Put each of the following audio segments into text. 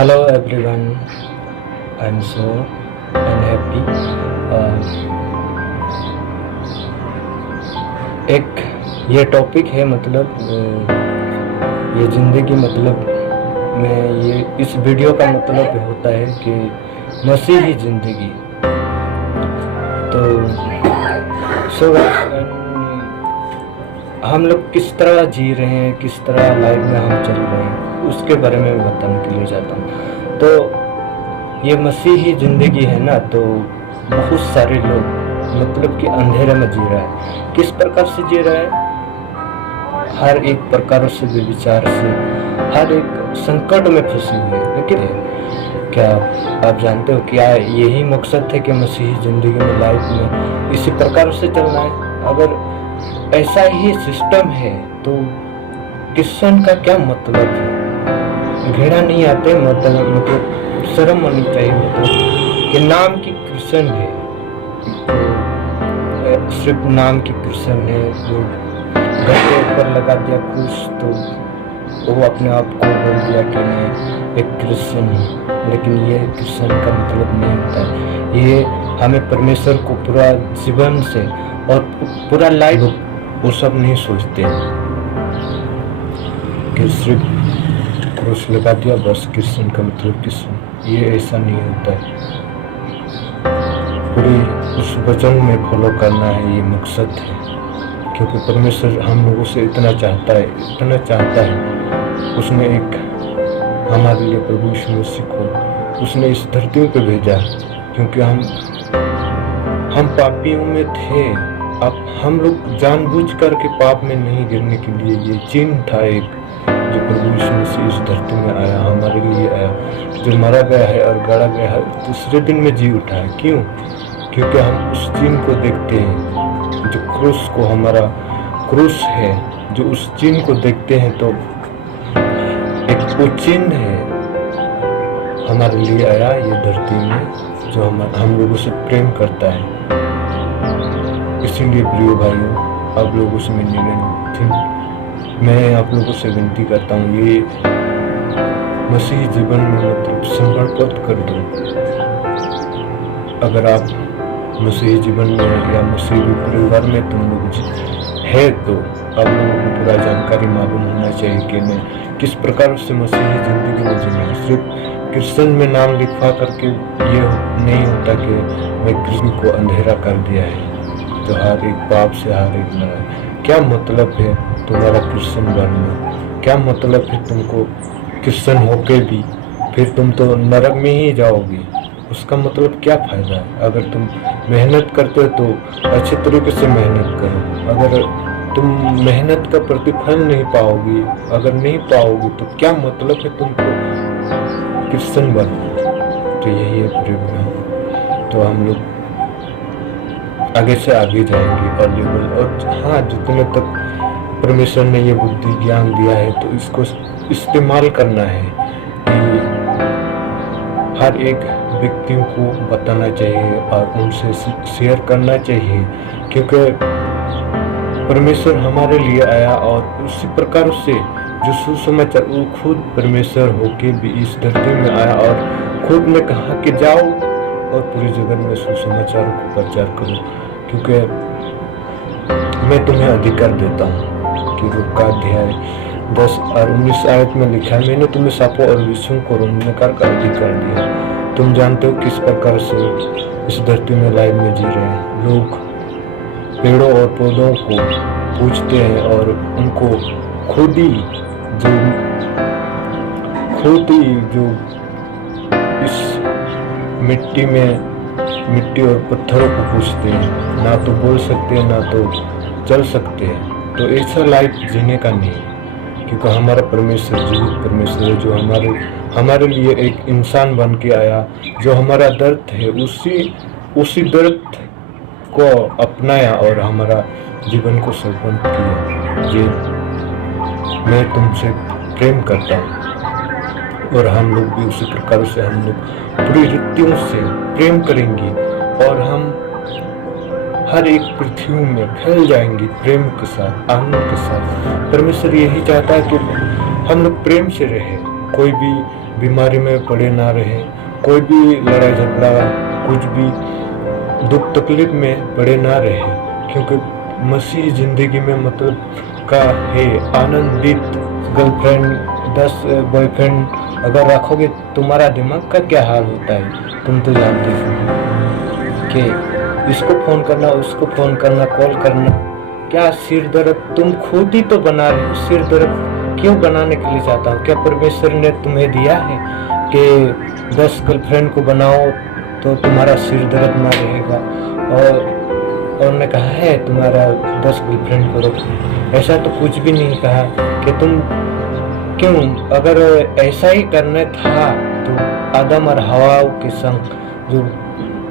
Hello everyone, I'm so unhappy. एक ये topic है मतलब ये ज़िंदगी मतलब में ये इस वीडियो का मतलब होता है कि मसीही ज़िंदगी। तो सो हम लोग किस तरह जी रहे हैं, किस तरह लाइफ में हम चल रहे हैं, उसके बारे में मैं बताने के लिए जाता हूँ। तो ये मसीही ज़िंदगी है ना, तो बहुत सारे लोग मतलब कि अंधेरे में जी रहा है। किस प्रकार से जी रहा है? हर एक प्रकार से, विचार से, हर एक संकट में फंसी हुई है। लेकिन क्या आप जानते हो क्या यही मकसद है कि मसीही ज़िंदगी में, लाइफ में इसी प्रकार से चलना है? अगर ऐसा ही सिस्टम है तो क्रिश्चियन का क्या मतलब है? घृणा नहीं आते, मतलब शर्म आनी चाहिए, मतलब कि नाम की क्रिश्चियन है, तो सिर्फ नाम की क्रिश्चियन है। जो घर के ऊपर लगा दिया क्रूस, तो वो अपने आप को बोल दिया कि मैं एक क्रिश्चियन हूँ। लेकिन ये क्रिश्चियन का मतलब नहीं होता है। ये हमें परमेश्वर को पूरा जीवन से और पूरा लाइफ, वो सब नहीं सोचते कि सिर्फ क्रूस लगा दिया बस क्रिश्चियन का मतलब क्रिश्चियन। ये ऐसा नहीं होता है। पूरी उस वचन में फॉलो करना है, ये मकसद है। क्योंकि परमेश्वर हम लोगों से इतना चाहता है, इतना चाहता है। उसने एक हमारे लिए प्रभु यीशु मसीह को उसने इस धरती पे भेजा, क्योंकि हम पापियों में थे। अब हम लोग जानबूझ करके पाप में नहीं गिरने के लिए ये चिन्ह था एक, जो प्रभु यीशु मसीह इस धरती में आया, हमारे लिए आया, जो मारा गया है और गाड़ा गया है, तीसरे दिन में जी उठा है। क्यों? क्योंकि हम उस चिन्ह को देखते हैं, जो क्रूस को, हमारा क्रूस है, जो उस चिन्ह को देखते हैं। तो एक वो चिन्ह है, हमारे लिए आया ये धरती में, जो हम लोगों से प्रेम करता है। इसीलिए प्रिय भाइयों, आप लोगों से मैं आप लोगों से विनती करता हूँ, ये मसीही जीवन में मतलब समर्पित कर दो। अगर आप मसीही जीवन में या मसीही परिवार में तुम लोग है, तो आप लोगों को पूरा जानकारी मालूम होना चाहिए कि मैं किस प्रकार से मसीही जिंदगी में जीना है। सिर्फ क्रिश्चियन में नाम लिखवा करके ये नहीं होता कि मैं कृष्ण को अंधेरा कर दिया है, तो हर एक पाप से हर एक मरा। क्या मतलब है तुम्हारा क्रिश्चियन बनना? क्या मतलब है तुमको क्रिश्चियन होके भी फिर तुम तो नरक में ही जाओगे? उसका मतलब क्या फ़ायदा है? अगर तुम मेहनत करते हो तो अच्छे तरीके से मेहनत करो। अगर तुम मेहनत का प्रतिफल नहीं पाओगी, अगर नहीं पाओगी, तो क्या मतलब है तुमको क्रिश्चियन बनना? तो यही है प्रेम। तो हम लोग आगे से आगे जाएंगे और लेवल, और हाँ, जितने तक परमेश्वर ने ये बुद्धि ज्ञान दिया है, तो इसको इस्तेमाल करना है कि हर एक व्यक्तियों को बताना चाहिए और उनसे शेयर करना चाहिए। क्योंकि परमेश्वर हमारे लिए आया, और उसी प्रकार से जो सुसमाचार, वो खुद परमेश्वर होके भी इस धरती में आया और खुद ने कहा कि जाओ और पूरे जगत में सुसमाचार को प्रचार करो। क्योंकि मैं तुम्हें अधिकार देता हूँ कि रूप का अध्याय 10 और 19 आयत में लिखा है, मैंने तुम्हें सांपों और विषयों को रोकने का अधिकार दिया। तुम जानते हो किस प्रकार से इस धरती में लाइफ में जी रहे हैं। लोग पेड़ों और पौधों को पूजते हैं और उनको खुद ही जो इस मिट्टी और पत्थरों को पूजते हैं, ना तो बोल सकते हैं, ना तो चल सकते हैं। तो ऐसा लाइफ जीने का नहीं है, क्योंकि हमारा परमेश्वर जीवित परमेश्वर है, जो हमारे लिए एक इंसान बन के आया, जो हमारा दर्द है उसी दर्द को अपनाया और हमारा जीवन को समर्पण किया। ये मैं तुमसे प्रेम करता हूँ, और हम लोग भी उसी प्रकार से हम लोग पूरी रीतियों से प्रेम करेंगे, और हम हर एक पृथ्वी में फैल जाएंगे प्रेम के साथ, आनंद के साथ। परमेश्वर यही चाहता है कि हम लोग प्रेम से रहें, कोई भी बीमारी में पड़े ना रहे, कोई भी लड़ाई झगड़ा, कुछ भी दुख तकलीफ में पड़े ना रहे, क्योंकि मसीह जिंदगी में मतलब का है आनंदित। गर्लफ्रेंड 10 बॉयफ्रेंड अगर रखोगे तुम्हारा दिमाग का क्या हाल होता है तुम तो जानते हो, कि इसको फोन करना, उसको फोन करना, कॉल करना, क्या सिर दर्द तुम खुद ही तो बना रहे हो। सिर दर्द क्यों बनाने के लिए चाहता हूँ? क्या परमेश्वर ने तुम्हें दिया है कि 10 गर्लफ्रेंड को बनाओ तो तुम्हारा सिर दर्द ना रहेगा, और ने कहा है तुम्हारा 10 गर्लफ्रेंड को रखो? ऐसा तो कुछ भी नहीं कहा कि तुम क्यों, अगर ऐसा ही करना था तो आदम और हवा के संग, जो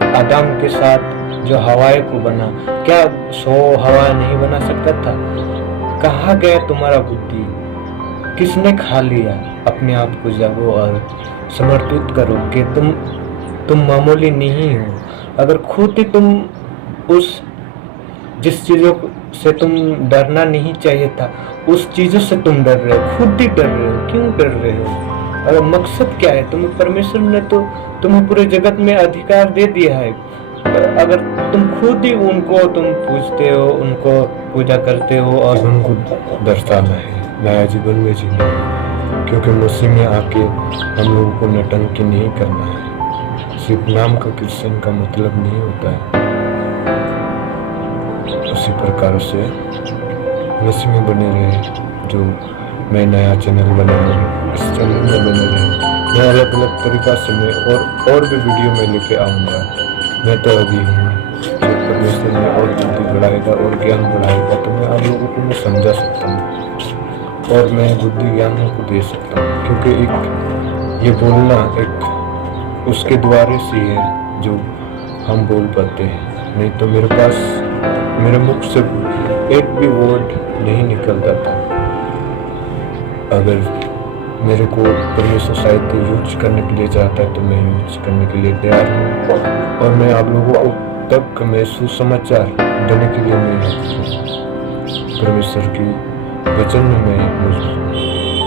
आदम के साथ जो हवाए को बना, क्या 100 हवा नहीं बना सकता था? कहाँ गया तुम्हारा बुद्धि? किसने खा लिया? अपने आप को जागो और समर्पित करो कि तुम मामूली नहीं हो। अगर खुद ही तुम उस जिस चीजों से तुम डरना नहीं चाहिए था, उस चीजों से तुम डर रहे हो, खुद ही डर रहे हो, क्यों डर रहे हो? अगर मकसद क्या है? तुम्हें परमेश्वर ने तो तुम्हें पूरे जगत में अधिकार दे दिया है, अगर तुम खुद ही उनको तुम पूजते हो, उनको पूजा करते हो और उनको दर्शाना है, नया जीवन में जीना है, क्योंकि मसीह में आके हम लोगों को नौटंकी नहीं करना है। सिर्फ नाम का क्रिश्चियन का मतलब नहीं होता है। उसी प्रकार से मसीह में बने रहे। जो मैं नया चैनल बना हूँ, इस चैनल में बने रहे। मैं अलग अलग तरीका से मैं और भी वीडियो में लेके आऊँगा। मैं तो अभी हूँ, जब परमेश्वर में और बुद्धि बढ़ाएगा और ज्ञान बढ़ाएगा तो मैं आप लोगों को मैं समझा सकता हूँ और मैं बुद्धि ज्ञान को दे सकता हूँ, क्योंकि एक ये बोलना एक उसके द्वारे से है जो हम बोल पाते हैं। नहीं तो मेरे मुख से एक भी वर्ड नहीं निकलता था। अगर मेरे को परमेश्वर शायद यूज करने के लिए चाहता है तो मैं यूज करने के लिए तैयार हूँ, और मैं आप लोगों को तक मैं सुसमाचार देने के लिए मैं परमेश्वर की वचन में मैं